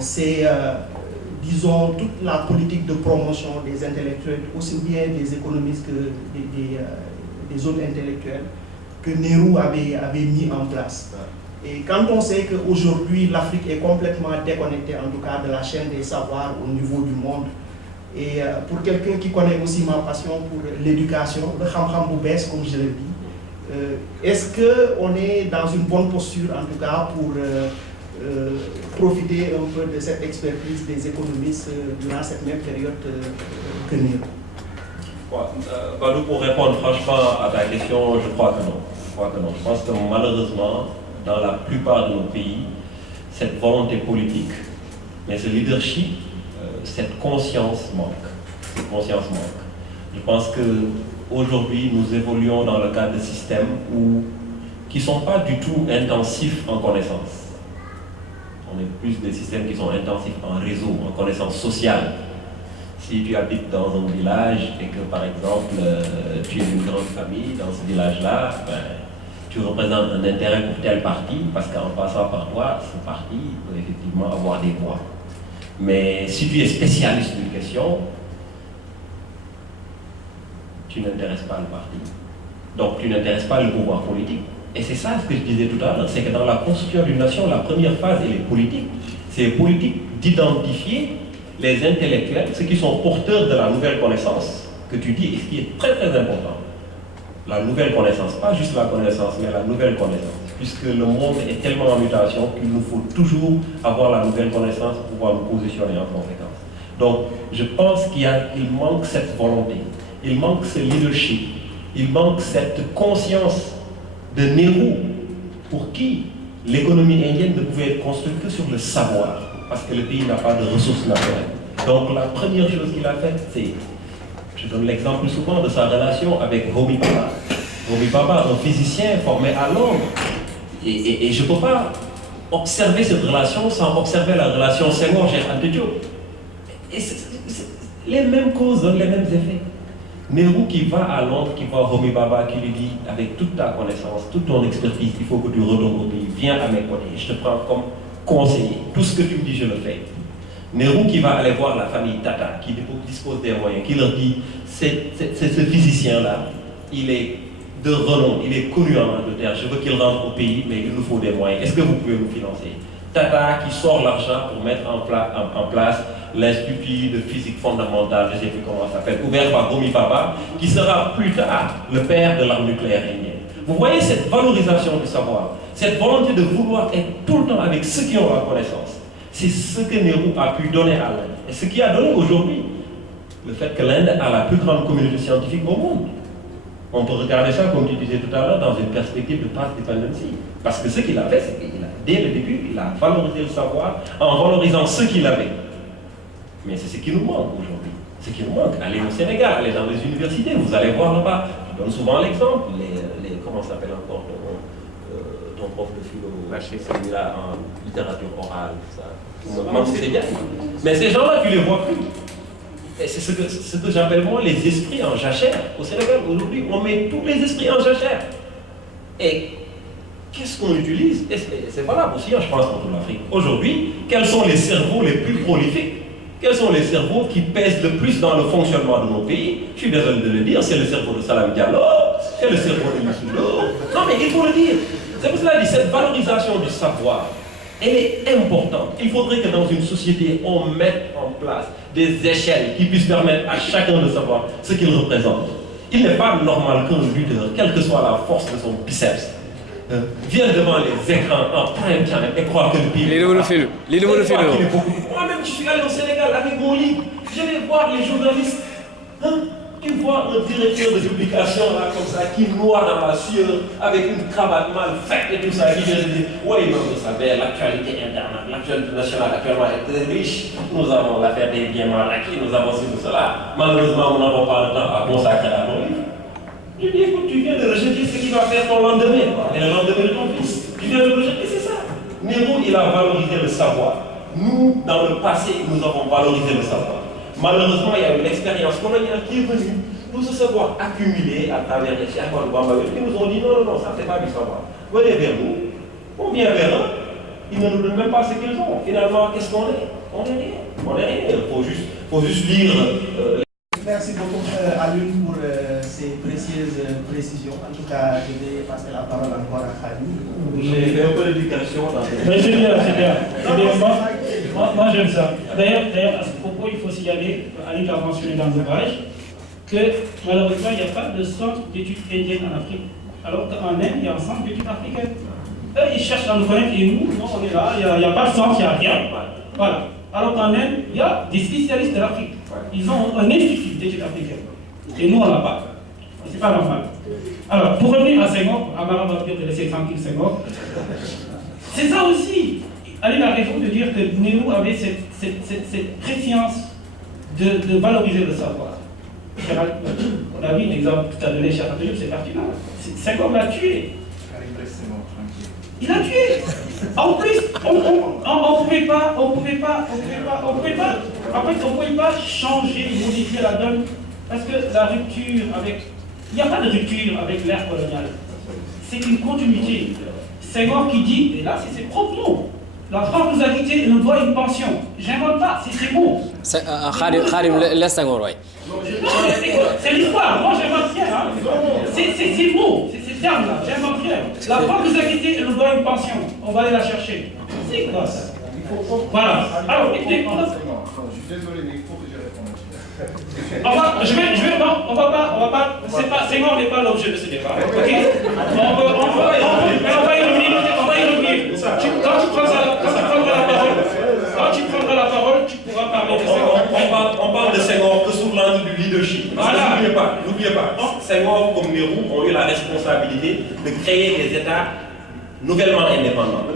C'est, disons, toute la politique de promotion des intellectuels, aussi bien des économistes que des autres intellectuels, que Nehru avait mis en place. Et quand on sait qu'aujourd'hui, l'Afrique est complètement déconnectée, en tout cas, de la chaîne des savoirs au niveau du monde, et pour quelqu'un qui connaît aussi ma passion pour l'éducation, le Khamkham Boubès, comme je le dis, est-ce qu'on est dans une bonne posture, en tout cas, pour profiter un peu de cette expertise des économistes durant cette même période que Nehru? Badou, pour répondre franchement à ta question, je crois que non. Je pense que malheureusement, dans la plupart de nos pays, cette volonté politique, mais ce leadership, cette conscience manque. Je pense qu'aujourd'hui, nous évoluons dans le cadre de systèmes qui ne sont pas du tout intensifs en connaissances. On est plus des systèmes qui sont intensifs en réseau, en connaissance sociale. Si tu habites dans un village et que, par exemple, tu es d'une grande famille, dans ce village-là, tu représentes un intérêt pour tel parti, parce qu'en passant par toi, ce parti peut effectivement avoir des voix. Mais si tu es spécialiste d'une question, tu n'intéresses pas le parti. Donc tu n'intéresses pas le pouvoir politique. Et c'est ça ce que je disais tout à l'heure, c'est que dans la construction d'une nation, la première phase, elle est politique. C'est politique d'identifier les intellectuels, ceux qui sont porteurs de la nouvelle connaissance, que tu dis, et ce qui est très très important. La nouvelle connaissance, pas juste la connaissance, mais la nouvelle connaissance. Puisque le monde est tellement en mutation qu'il nous faut toujours avoir la nouvelle connaissance pour pouvoir nous positionner en conséquence. Donc, je pense qu'il manque cette volonté, il manque ce leadership, il manque cette conscience de Nehru, pour qui l'économie indienne ne pouvait être construite que sur le savoir, parce que le pays n'a pas de ressources naturelles. Donc, la première chose qu'il a faite, c'est, je donne l'exemple souvent de sa relation avec Homi Bhabha. Homi Bhabha, un physicien formé à Londres. Et je ne peux pas observer cette relation sans observer la relation Senghor-Cheikh Anta Diop. Et les mêmes causes donnent les mêmes effets. Nehru qui va à Londres, qui voit Homi Bhabha, qui lui dit, avec toute ta connaissance, toute ton expertise, il faut que tu retournes au pays, viens à mes côtés, je te prends comme conseiller, tout ce que tu me dis, je le fais. Nehru qui va aller voir la famille Tata, qui dispose des moyens, qui leur dit, c'est ce physicien-là, il est de renom, il est connu en Angleterre, je veux qu'il rentre au pays, mais il nous faut des moyens, est-ce que vous pouvez nous financer? Tata qui sort l'argent pour mettre en place l'Institut de physique fondamentale, je ne sais plus comment ça s'appelle, ouvert par Homi Bhabha, qui sera plus tard le père de l'arme nucléaire indienne. Vous voyez cette valorisation du savoir, cette volonté de vouloir être tout le temps avec ceux qui ont la connaissance. C'est ce que Nehru a pu donner à l'Inde. Et ce qui a donné aujourd'hui le fait que l'Inde a la plus grande communauté scientifique au monde. On peut regarder ça, comme tu disais tout à l'heure, dans une perspective de past dependency. Parce que ce qu'il a fait, c'est qu'il a, dès le début, il a valorisé le savoir en valorisant ce qu'il avait. Mais c'est ce qui nous manque aujourd'hui. Ce qui nous manque, allez au Sénégal, allez dans les universités, vous allez voir là-bas. Je donne souvent l'exemple, comment s'appelle encore ton prof de philo, celui-là en littérature orale, ça. C'est bien. Mais ces gens-là, tu ne les vois plus. Et c'est ce que j'appelle moi les esprits en jachère. Au Sénégal, aujourd'hui, on met tous les esprits en jachère. Et qu'est-ce qu'on utilise? Et c'est valable aussi, je pense, pour toute l'Afrique. Aujourd'hui, quels sont les cerveaux les plus prolifiques? Quels sont les cerveaux qui pèsent le plus dans le fonctionnement de nos pays? Je suis désolé de le dire, c'est le cerveau de Salam Diallo, c'est le cerveau de Missoulo. Non mais il faut le dire. C'est pour cela que cette valorisation du savoir, elle est importante. Il faudrait que dans une société, on mette en place des échelles qui puissent permettre à chacun de savoir ce qu'il représente. Il n'est pas normal qu'un lutteur, quelle que soit la force de son biceps, vienne devant les écrans en prime time et croire que le pays... Moi-même, je suis allé au Sénégal avec mon livre. Je vais voir les journalistes. Tu vois un directeur de publication là, comme ça, qui noie dans la sueur avec une cravate mal faite et tout ça, qui vient de dire oui, non, vous savez, l'actualité interne, l'actualité nationale actuellement est très riche. Nous avons l'affaire des biens mal acquis, nous avons ci, tout cela. Malheureusement, nous n'avons pas le temps à consacrer à mon livre. Je dis écoute, tu viens de rejeter ce qui va faire ton lendemain, et le lendemain de ton fils. Tu viens de rejeter, c'est ça. Nehru, il a valorisé le savoir. Nous, dans le passé, nous avons valorisé le savoir. Malheureusement, il y a une expérience coloniale qui est venue, tout ce savoir accumulé à travers les Cheikh Bamba, qui nous ont dit non, ça c'est pas du savoir. Venez vers nous, on vient vers eux, Ils ne nous donnent même pas ce qu'ils ont. Finalement, qu'est-ce qu'on est? On est rien. On est rien. Il faut juste lire. Merci beaucoup à l'une pour ces précieuses précisions. En tout cas, je vais passer la parole encore à Khalid. J'ai fait un peu d'éducation. Mais c'est bien, c'est bien. Moi j'aime ça. D'ailleurs, à ce propos, il faut signaler, Ali l'a mentionné dans l'ouvrage, que malheureusement, il n'y a pas de centre d'études indiennes en Afrique. Alors qu'en Inde, il y a un centre d'études africaines. Eux, ils cherchent à nous connaître et nous, non, on est là, il n'y a pas de centre, il n'y a rien. Voilà. Alors qu'en Inde, il y a des spécialistes de l'Afrique. Ils ont un institut d'études africaines. Et nous, on n'a pas. C'est pas normal. Alors, pour revenir à Senghor, Amara va dire de laisser tranquille Senghor. C'est ça aussi. Ali a raison de dire que Nehru avait cette préfiance de valoriser le savoir. On a vu l'exemple que tu as donné, cher Antonio, c'est pertinent. Senghor l'a tué. Il a tué. En plus, on ne pouvait pas, en fait, on pouvait pas changer, modifier la donne, parce que la rupture avec, il n'y a pas de rupture avec l'ère coloniale. C'est une continuité. Senghor qui dit, et là c'est ses propres mots, la France nous a quittés et nous doit une pension. J'invente pas, c'est ses mots. Khadim, laisse Senghor, oui. C'est l'histoire, moi j'invente rien. Hein. C'est ces mots, c'est ces termes-là, j'invente rien. La France nous a quittés et nous doit une pension. On va aller la chercher. C'est quoi ça? Voilà. Alors, écoutez, je suis désolé, mais il faut que je réponde. On va pas, c'est pas, Senghor n'est pas l'objet de ce débat, ok? On va y revenir, Quand tu prendras la parole, tu pourras parler de Senghor. On parle de Senghor que sous l'angle du leadership. Voilà. N'oubliez pas, Senghor comme Nehru ont eu la responsabilité de créer des États nouvellement indépendants.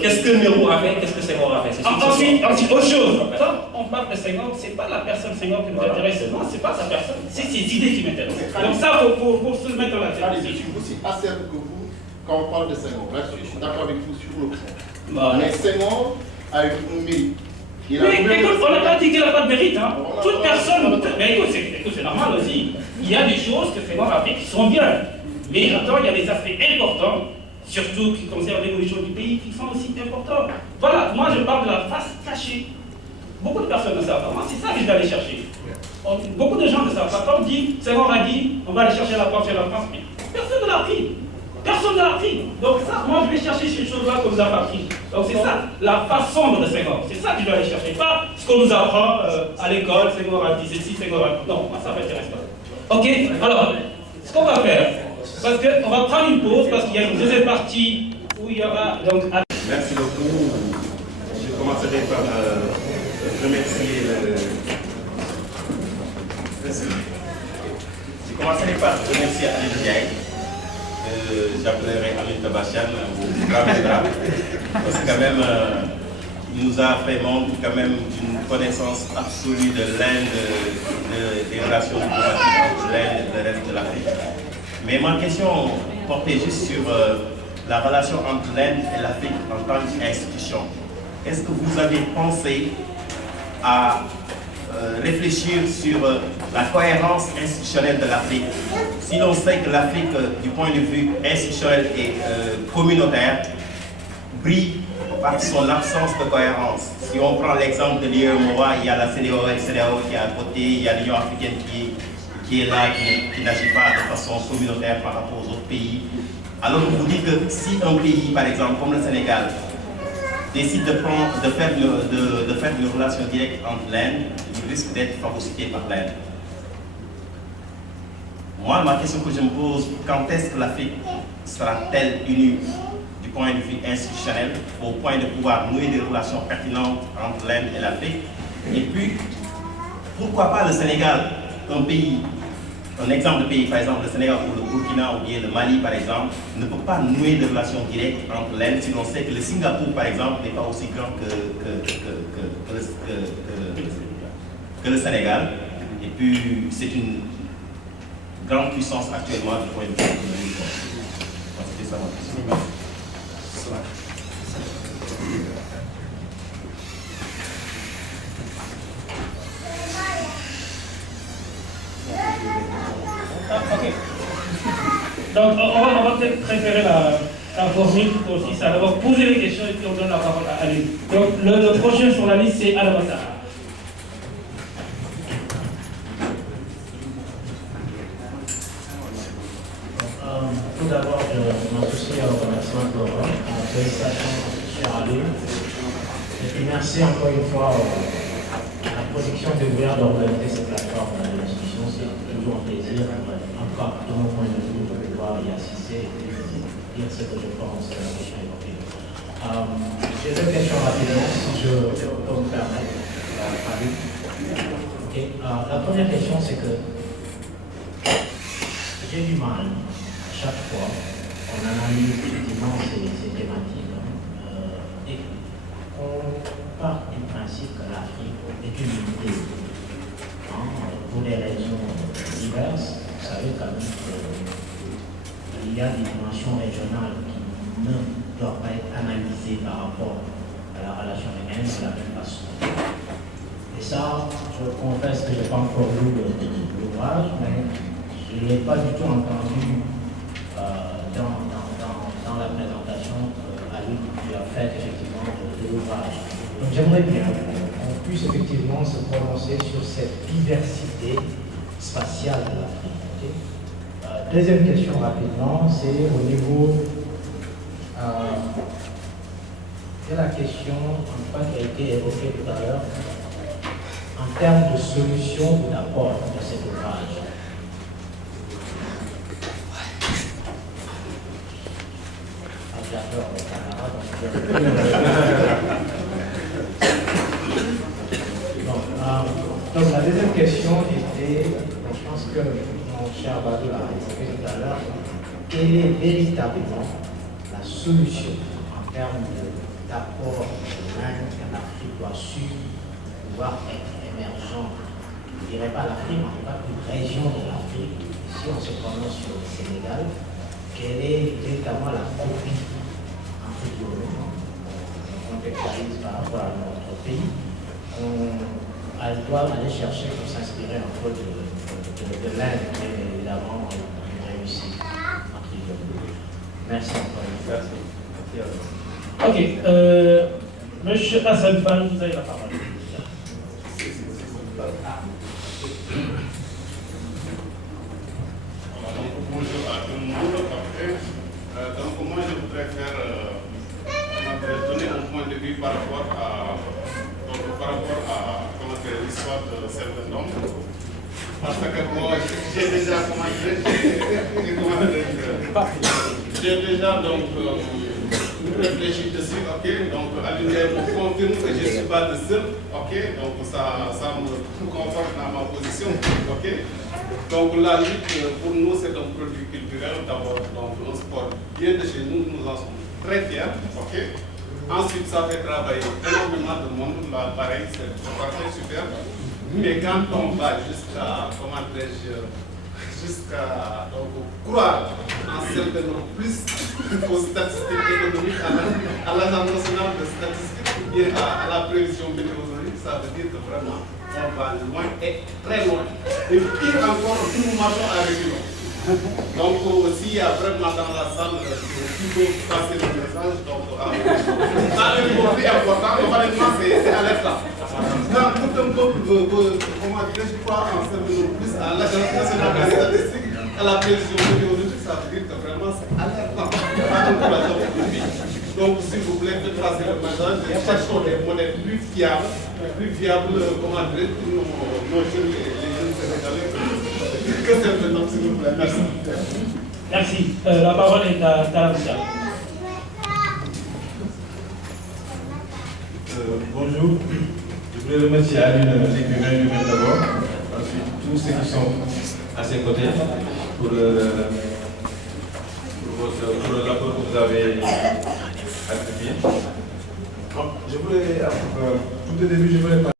Qu'est-ce que Nehru a fait? Qu'est-ce que Senghor a fait? Ensuite, autre chose. Quand on parle de Senghor, ce n'est pas la personne Senghor qui nous intéresse seulement, ce n'est pas sa personne, c'est ses idées qui m'intéressent. Donc ça, pour se mettre dans la tête. Je suis aussi acerbe que vous quand on parle de Senghor. Là-dessus, je suis d'accord avec vous sur le fond. Mais Senghor a eu un mérite. Mais écoute, on n'a pas dit qu'il n'a pas de mérite. Hein. Toute personne. Mais écoute, c'est normal aussi. Il y a des choses que Senghor a fait qui sont bien. Mais attends, il y a des aspects importants, surtout qui concernent l'évolution du pays, qui sont aussi importants. Voilà, moi je parle de la face cachée. Beaucoup de personnes ne savent pas. Moi, c'est ça que je vais aller chercher. Beaucoup de gens ne savent pas. Quand on dit, Senghor a dit, on va aller chercher la pension de la France, mais personne ne l'a pris. Personne ne l'a pris. Donc ça, moi je vais chercher ces choses-là qu'on nous a pas pris. Donc c'est ça, la façon de Senghor. C'est ça que je vais aller chercher. Pas ce qu'on nous apprend à l'école, Senghor a dit ceci, Senghor a dit. Non, moi ça ne m'intéresse pas. Ok. Alors, ce qu'on va faire, parce qu'on va prendre une pause, parce qu'il y a une deuxième partie où il y aura donc... Merci beaucoup. Je commencerai par remercier Ali Ndiaye. J'appellerai Amin Tabachian au Ramedra, parce que quand même, il nous a fait montre quand même d'une connaissance absolue de l'Inde, des relations diplomatiques entre l'Inde et le reste de l'Afrique. Mais ma question portait juste sur la relation entre l'Inde et l'Afrique en tant qu'institution. Est-ce que vous avez pensé à réfléchir sur la cohérence institutionnelle de l'Afrique? Si l'on sait que l'Afrique, du point de vue institutionnel et communautaire, brille par son absence de cohérence. Si on prend l'exemple de l'UEMOA, il y a la CEDEAO qui est à côté, il y a l'Union africaine qui est là, qui n'agit pas de façon communautaire par rapport aux autres pays. Alors vous dites que si un pays, par exemple, comme le Sénégal, décide de faire une relation directe entre l'Inde, il risque d'être phagocyté par l'Inde. Moi, ma question que je me pose, quand est-ce que l'Afrique sera-t-elle unie du point de vue institutionnel au point de pouvoir nouer des relations pertinentes entre l'Inde et l'Afrique? Et puis, pourquoi pas le Sénégal, un exemple de pays, par exemple le Sénégal ou le Burkina ou bien le Mali par exemple, ne peut pas nouer de relations directes entre l'Inde si l'on sait que le Singapour par exemple n'est pas aussi grand que le Sénégal. Et puis c'est une grande puissance actuellement du point de vue économique. C'était ça ma question. Ok. Donc, on va peut-être préférer la formule aussi, ça va poser les questions et puis on donne la parole à Ali. Donc le prochain sur la liste, c'est Alamassa. Tout d'abord, je m'associe au remerciement de Laurent, félicitations sur Ali. Et puis merci encore une fois à la production de Gouvernement d'organiser cette plateforme de discussion. C'est toujours un plaisir, en tout cas de mon point de vue, de pouvoir y assister et dire ce que je pense de la question évoquée. J'ai deux questions rapidement, si je peux me permettre. La première question, c'est que j'ai du mal. Chaque fois, on analyse effectivement ces thématiques et on part du principe que l'Afrique est une unité. Pour des raisons diverses, vous savez quand même qu'il y a des dimensions régionales qui ne doivent pas être analysées par rapport à la relation humaine de la même façon. Et ça, je confesse que je n'ai pas encore lu l'ouvrage, mais je ne l'ai pas du tout entendu dans la présentation Ali tu as faite effectivement de l'ouvrage. Donc j'aimerais bien qu'on puisse effectivement se prononcer sur cette diversité spatiale de l'Afrique. Deuxième question rapidement, c'est au niveau de la question en tout cas qui a été évoquée tout à l'heure en termes de solutions ou d'apport de cet ouvrage. Donc la deuxième question était, je pense que mon cher Badou l'a évoqué tout à l'heure, quelle est véritablement la solution en termes d'apport humain qu'en Afrique doit pouvoir être émergent? Je ne dirais pas l'Afrique, mais en tout cas une région de l'Afrique. Si on se prononce sur le Sénégal, quelle est véritablement la copie entre guillemets, on contextualise par rapport à notre pays, elles doivent aller chercher pour s'inspirer un peu de l'Inde, mais évidemment une réussite entre guillemets. Merci encore une fois. Ok, Monsieur Hassan Fall, vous avez la parole. Bonjour à tout le monde. Donc moi je voudrais donner un point de vue par rapport à l'histoire de certains hommes. Parce que moi j'ai déjà réfléchi dessus, ok, donc Aline me confirme que je ne suis pas le seul, ok, donc ça me conforte dans ma position, ok. Donc la lutte pour nous c'est un produit culturel d'abord, donc un sport bien de chez nous, nous en sommes très fiers, ok. Ensuite ça fait travailler énormément de monde, là pareil c'est parfait, super. Mais quand on va jusqu'à, comment dirais-je, jusqu'à croire en certainement plus aux statistiques économiques, à l'Agence nationale de statistiques ou bien à la prévision météorologique, ça veut dire que vraiment on va loin et très loin. Et pire encore, nous marchons avec nous. Donc s'il y a vraiment dans la salle qui peut passer le message, donc à un niveau plus important, normalement c'est à l'état. Quand tout un peuple veut, comment dirais-je, croire en certainement plus à l'Agence nationale de statistiques, à la prévision météorologique, ça veut dire que vraiment c'est alertant. Donc s'il vous plaît, faites passer le message, cherchons des modèles plus fiables, comment dirais-je, pour nos jeunes, les jeunes sénégalais. Que c'est le nom, s'il vous plaît. Merci. Merci. La parole est à Talamoussa. Bonjour. Je voulais remercier Aline, l'écrivain lui-même d'abord, ensuite tous ceux qui sont à ses côtés pour l'apport que vous avez attribué. Je voulais, tout au début, je voulais